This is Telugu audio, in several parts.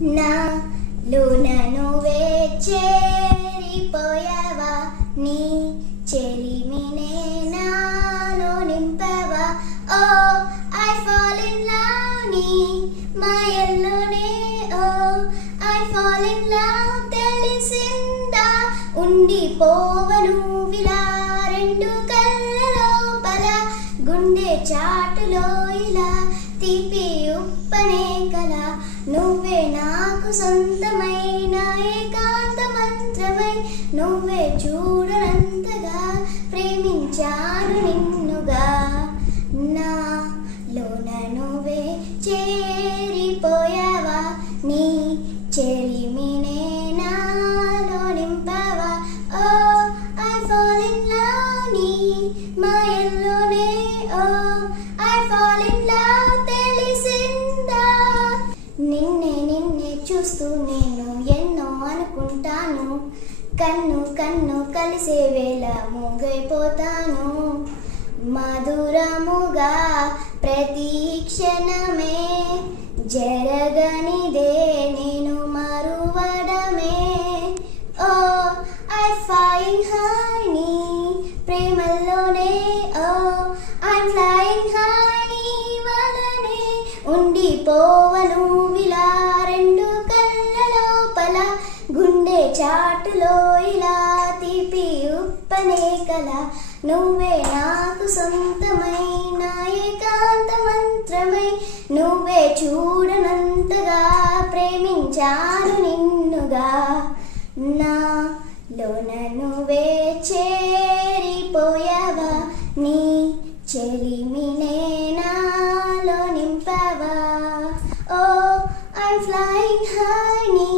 నాలోన నువ్వే చేరిపోయావా, నీ చెలిమినే నాలో నింపావా. ఓ ఐ ఫాల్ ఇన్ లవ్ నీ మాయల్లోనే, ఓ ఐ ఫాల్ ఇన్ లవ్ తెలిసిందా. ఉండిపోవను విలా రెండు కళ్ళ లోపల, గుండె చాటులో ఇలా తీపి ఉప్పనే కల. నువ్వే నాకు సొంతమైన ఏకాంత మంత్రమై, నువ్వే చూడనంతగా ప్రేమించాను నిన్నుగా. నాలోన నువ్వే చేరిపోయావా, నీ చెలిమినే నాలో నింపావా. ఓ ఐ ఫాల్ ఇన్ లవ్ నీ మాయల్లోనే, ఓ ఐ ఫాల్ ఇన్ లవ్ తెలిసిందా. నిన్నే నిన్నే చూస్తూ నేను ఎన్నో అనుకుంటాను, కన్ను కన్ను కలిసే వేళ మూగైపోతాను. మధురముగా ప్రతి క్షణమే జరగనిదే నేను మరువడమే. ఓ ఐ ఫ్లయింగ్ హై నీ ప్రేమల్లోనే, ఓ ఐ ఫ్లయింగ్ హై నీ వలనే. ఉండిపోవను విలా రెండు కళ్ళ లోపల, గుండె చాటులో ఇలా తీపి ఉప్పనే కల. నువ్వే నాకు సొంతమైన ఏకాంత మంత్రమై, నువ్వే చూడనంతగా ప్రేమించాను నిన్నుగా. నాలోన నువ్వే చేరిపోయావా, నీ చెలిమినే నాలో నింపావా. ఓ ఐమ్ ఫ్లయింగ్ హై నీ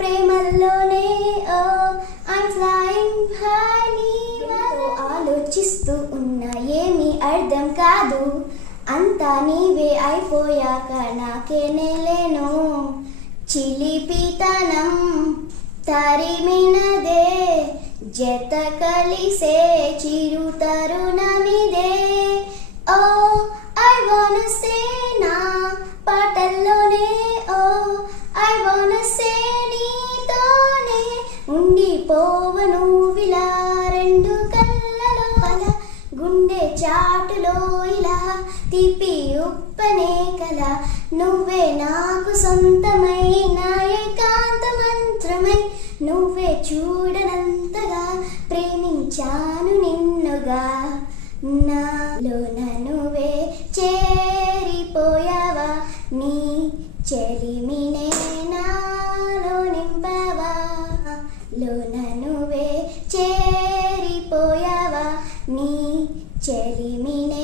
ప్రేమల్లోనే, ఓ ఐమ్ ఫ్లయింగ్ హై నీ. ఆలోచిస్తూ ఉన్నా ఏమీ అర్థం కాదు, అంతా నీవే అయిపోయాక నాకేనే లేను. చిలిపితనం తరిమినదే, జత కలిసే చిరు తరుణమిదే. ఓ ఐ వానా సే నా పాటల్లోనే, ఓ ఐ వానా సే నీతోనే. ఉండిపోవను విలా రెండు కళ్ళ లోపల, గుండె చాటులో ఇలా తీపి ఉప్పనే కల. నువ్వే నాకు సొంతమైన ఏకాంత మంత్రమై, నువ్వే చూడనంతగా ప్రేమించాను నిన్నుగా. నాలోన నువ్వే చేరిపోయావా, నీ చెలిమినే నాలో నింపావా. లోన నువ్వే చేరిపోయావా, నీ చెలిమినే